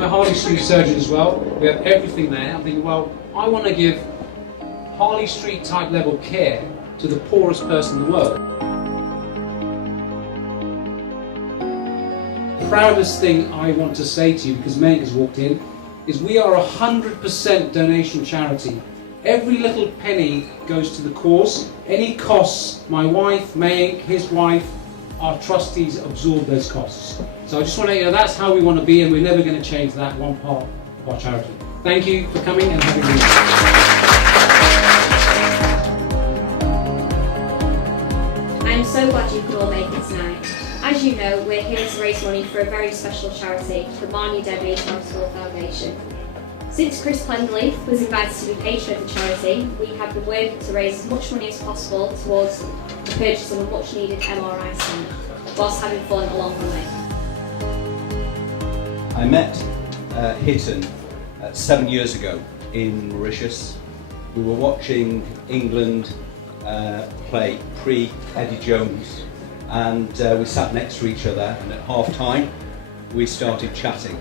I'm a Harley Street surgeon as well. We have everything there. I'm thinking, well, I want to give Harley Street type level care to the poorest person in the world. The proudest thing I want to say to you, because Mate has walked in, is we are 100% donation charity. Every little penny goes to the cause. Any costs, my wife, May, his wife, our trustees absorb those costs. So I just want to let you know that's how we want to be, and we're never going to change that one part of our charity. Thank you for coming and having me. I'm so glad you could all make it tonight. As you know, we're here to raise money for a very special charity, the Marnie Debbie Charitable Foundation. Since Chris Leith was invited to be patron of the charity, we have been working to raise as much money as possible towards the purchase of a much needed MRI scan, whilst having fun along the way. I met Hitton 7 years ago in Mauritius. We were watching England play pre-Eddie Jones, and we sat next to each other, and at half time we started chatting,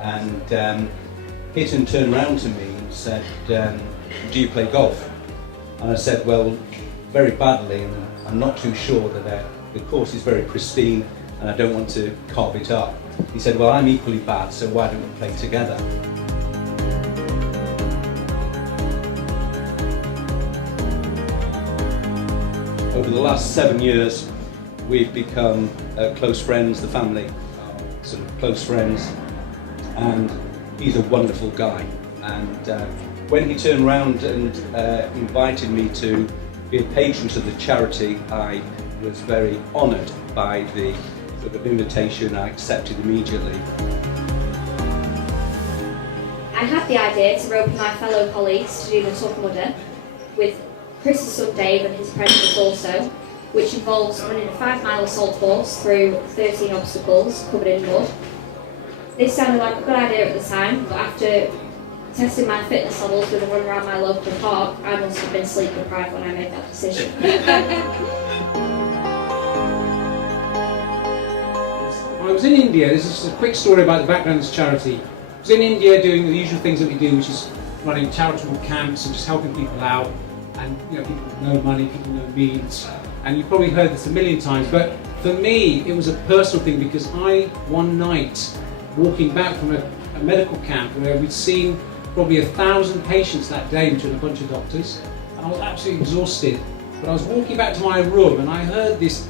and Hitton turned round to me and said, do you play golf? And I said, well, very badly, and I'm not too sure that the course is very pristine and I don't want to carve it up. He said, well, I'm equally bad, so why don't we play together? Over the last 7 years, we've become close friends, the family are sort of close friends, and he's a wonderful guy. And when he turned round and invited me to be a patron to the charity, I was very honoured by the sort of invitation. I accepted immediately. I had the idea to rope in my fellow colleagues to do the Tough Mudder, with Chris's son Dave and his apprentice also, which involves running a 5-mile assault course through 13 obstacles covered in mud. This sounded like a good idea at the time, but after testing my fitness levels with a run around my local park, I must have been sleep deprived when I made that decision. I was in India. This is a quick story about the background of this charity. I was in India doing the usual things that we do, which is running charitable camps and just helping people out. And people with no money, people with no means. And you've probably heard this a million times, but for me, it was a personal thing, because one night, walking back from a medical camp where we'd seen probably 1,000 patients that day between a bunch of doctors, and I was absolutely exhausted. But I was walking back to my room and I heard this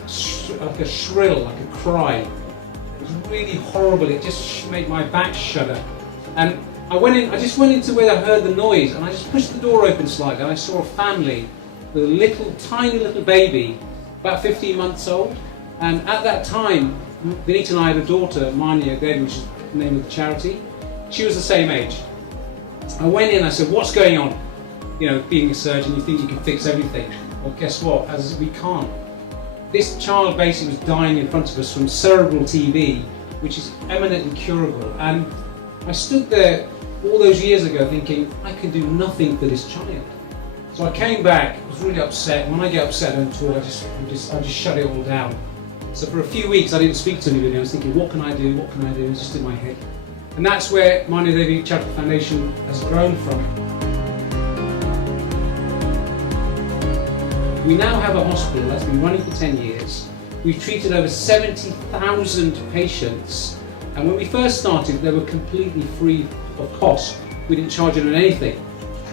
like a shrill, like a cry. It was really horrible. It just made my back shudder. And I just went into where I heard the noise, and I just pushed the door open slightly, and I saw a family with a tiny little baby, about 15 months old. And at that time, Leith and I had a daughter, Marnie Debbie, which is the name of the charity. She was the same age. I went in, I said, what's going on? Being a surgeon, you think you can fix everything. Well, guess what? We can't. This child basically was dying in front of us from cerebral TB, which is eminently curable. And I stood there all those years ago thinking, I can do nothing for this child. So I came back, I was really upset. And when I get upset, I don't talk, I just shut it all down. So for a few weeks, I didn't speak to anybody. I was thinking, what can I do? What can I do? It was just in my head. And that's where Marnie Debbie Charitable Foundation has grown from. We now have a hospital that's been running for 10 years. We've treated over 70,000 patients. And when we first started, they were completely free of cost. We didn't charge them anything.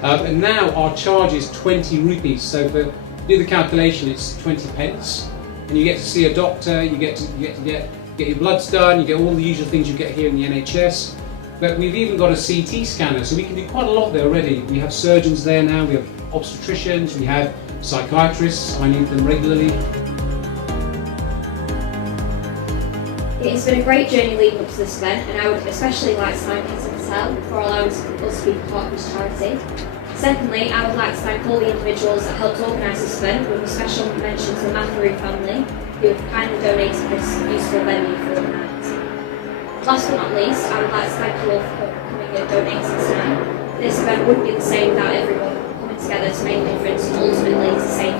And now our charge is 20 rupees. So for do the calculation, it's 20 pence. And you get to see a doctor, you get to get your bloods done, you get all the usual things you get here in the NHS. But we've even got a CT scanner, so we can do quite a lot there already. We have surgeons there now, we have obstetricians, we have psychiatrists, I need them regularly. It has been a great journey leading up to this event, and I would especially like to thank Peter Patel for allowing us to be part of this charity. Secondly, I would like to thank all the individuals that helped organise this event, with a special mention to the Matharu family, who have kindly donated this useful venue for the night. Last but not least, I would like to thank you all for coming and donating tonight. This event wouldn't be the same without everyone coming together to make a difference and ultimately to save